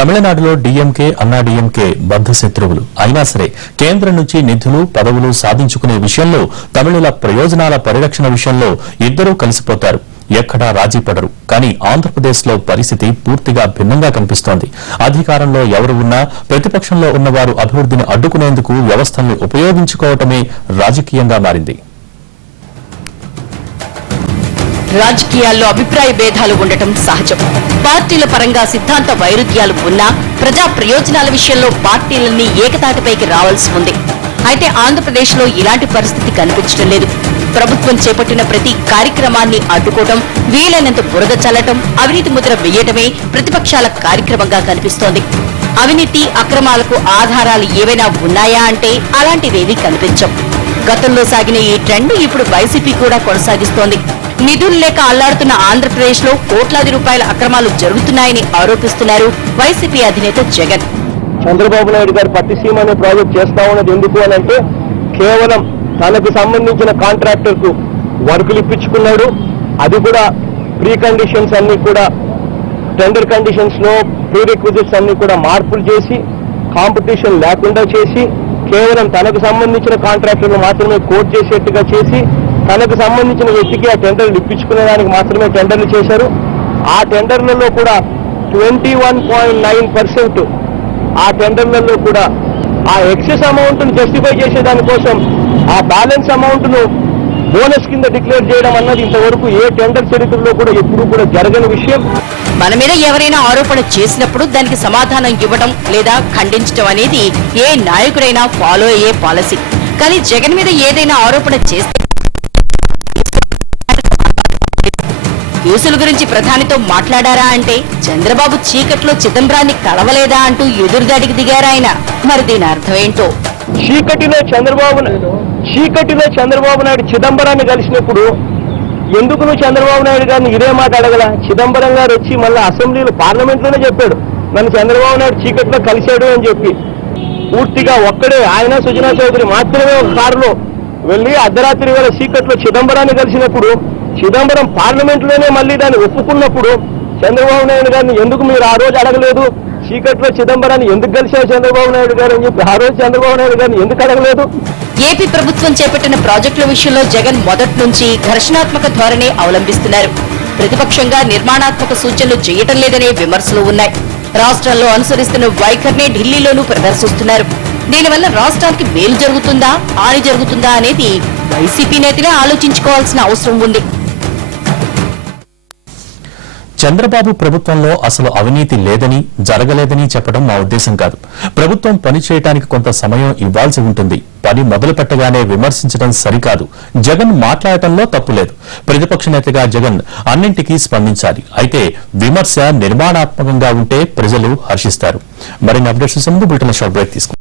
తమిళనాడులో డీఎంకే అన్నా డీఎంకే బద్ద శత్రువులు అయినా సరే కేంద్రం నుంచి నిధులు పదవులు సాధించుకునే విషయంలో తమిళుల ప్రయోజనాల పరిరక్షణ విషయంలో ఇద్దరూ కలిసిపోతారు. ఎక్కడా రాజీ పడరు. కానీ ఆంధ్రప్రదేశ్లో పరిస్థితి పూర్తిగా భిన్నంగా కనిపిస్తోంది. అధికారంలో ఎవరు ఉన్నా ప్రతిపక్షంలో ఉన్నవారు అభివృద్ధిని అడ్డుకునేందుకు వ్యవస్థల్ని ఉపయోగించుకోవటమే రాజకీయంగా మారింది. రాజకీయాల్లో అభిప్రాయ భేదాలు ఉండటం సహజం. పార్టీల పరంగా సిద్ధాంత వైరుధ్యాలు ఉన్నా ప్రజా ప్రయోజనాల విషయంలో పార్టీలన్నీ ఏకతాటిపైకి రావాల్సి ఉంది. అయితే ఆంధ్రప్రదేశ్ లో ఇలాంటి పరిస్థితి కనిపించడం లేదు. ప్రభుత్వం చేపట్టిన ప్రతి కార్యక్రమాన్ని అడ్డుకోవడం, వీలైనంత బురద చల్లటం, అవినీతి ముద్ర వేయటమే ప్రతిపక్షాల కార్యక్రమంగా కనిపిస్తోంది. అవినీతి అక్రమాలకు ఆధారాలు ఏవైనా ఉన్నాయా అంటే అలాంటివేవీ కనిపించవు. గతంలో సాగిన ఈ ట్రెండ్ ఇప్పుడు వైసీపీ కూడా కొనసాగిస్తోంది. నిధులు లేక అల్లాడుతున్న ఆంధ్రప్రదేశ్ లో కోట్లాది రూపాయల అక్రమాలు జరుగుతున్నాయని ఆరోపిస్తున్నారు వైసీపీ అధినేత జగన్. చంద్రబాబు నాయుడు గారు పట్టిసీమ అనే ప్రాజెక్ట్ చేస్తా ఉన్నది ఎందుకు అని అంటే కేవలం తనకు సంబంధించిన కాంట్రాక్టర్ కు వర్కులు ఇప్పించుకున్నాడు. అది కూడా ప్రీ కండిషన్స్ అన్ని కూడా టెండర్ కండిషన్స్ లో ప్రీ రిక్విజిట్స్ అన్ని కూడా మార్పులు చేసి కాంపిటీషన్ లేకుండా చేసి కేవలం తనకు సంబంధించిన కాంట్రాక్టర్లు మాత్రమే కోట్ చేసేట్టుగా చేసి తనకు సంబంధించిన వ్యక్తికి ఆ టెండర్లు ఇప్పించుకునేదానికి మాత్రమే టెండర్లు చేశారు. ఆ టెండర్లలో కూడా 21.9% ఆ టెండర్లలో కూడా ఆ ఎక్సెస్ అమౌంట్ ను జస్టిఫై చేసేదానికోసం ఆ బ్యాలెన్స్ అమౌంట్ ను బోనస్ కింద డిక్లేర్ చేయడం అన్నది ఇంతవరకు ఏ టెండర్ చరిత్రలో కూడా ఎప్పుడూ కూడా జరగని విషయం. మన మీద ఎవరైనా ఆరోపణ చేసినప్పుడు దానికి సమాధానం ఇవ్వడం లేదా ఖండించడం అనేది ఏ నాయకుడైనా ఫాలో అయ్యే పాలసీ. కానీ జగన్ మీద ఏదైనా ఆరోపణ చేస్తే కేసుల గురించి ప్రధానితో మాట్లాడారా అంటే చంద్రబాబు చీకట్లో చిదంబరాన్ని కలవలేదా అంటూ ఎదురుదాడికి దిగారాయన. మరి దీని అర్థం ఏంటో. చీకటిలో చంద్రబాబు నాయుడు చిదంబరాన్ని కలిసినప్పుడు ఎందుకు నువ్వు చంద్రబాబు నాయుడు గారిని ఇదే మాట అడగల? చిదంబరం గారు వచ్చి మళ్ళీ అసెంబ్లీలో పార్లమెంట్లోనే చెప్పాడు నన్ను చంద్రబాబు నాయుడు చీకట్లో కలిశాడు అని చెప్పి. పూర్తిగా ఒక్కడే ఆయన సుజనా చౌదరి మాత్రమే ఒక కారులో వెళ్లి అర్ధరాత్రి వేళ చీకట్లో చిదంబరాన్ని కలిసినప్పుడు చిదంబరం పార్లమెంట్ లోనే మళ్ళీ దాన్ని ఒప్పుకున్నప్పుడు చంద్రబాబు నాయుడు గారిని ఎందుకు మీరు ఆ రోజు అడగలేదు? చీకట్లో చిదంబరాన్ని ఎందుకు కలిశారు చంద్రబాబు నాయుడు గారు అని చెప్పి ఆ రోజు చంద్రబాబు నాయుడు గారిని ఎందుకు అడగలేదు? ఏపీ ప్రభుత్వం చేపట్టిన ప్రాజెక్టుల విషయంలో జగన్ మొదటి నుంచి ఘర్షణాత్మక ధోరణి అవలంబిస్తున్నారు. ప్రతిపక్షంగా నిర్మాణాత్మక సూచనలు చేయటం లేదనే విమర్శలు ఉన్నాయి. రాష్ట్రాల్లో అనుసరిస్తున్న వైఖరినే ఢిల్లీలోనూ ప్రదర్శిస్తున్నారు. దీనివల్ల రాష్ట్రానికి మేలు జరుగుతుందా హాని జరుగుతుందా అనేది వైసీపీ నేతలే ఆలోచించుకోవాల్సిన అవసరం ఉంది. చంద్రబాబు ప్రభుత్వంలో అసలు అవినీతి లేదని జరగలేదని చెప్పడం మా ఉద్దేశం కాదు. ప్రభుత్వం పని చేయడానికి కొంత సమయం ఇవ్వాల్సి ఉంటుంది. పని మొదలు పెట్టగానే విమర్శించడం సరికాదు. జగన్ మాట్లాడటంలో తప్పులేదు. ప్రతిపక్ష నేతగా జగన్ అన్నింటికీ స్పందించాలి. అయితే విమర్శ నిర్మాణాత్మకంగా ఉంటే ప్రజలు హర్షిస్తారు. మరిన్ని అప్డేట్స్ ముందు బులెటిన్ షార్ట్ బ్రేక్ తీసుకుంటారు.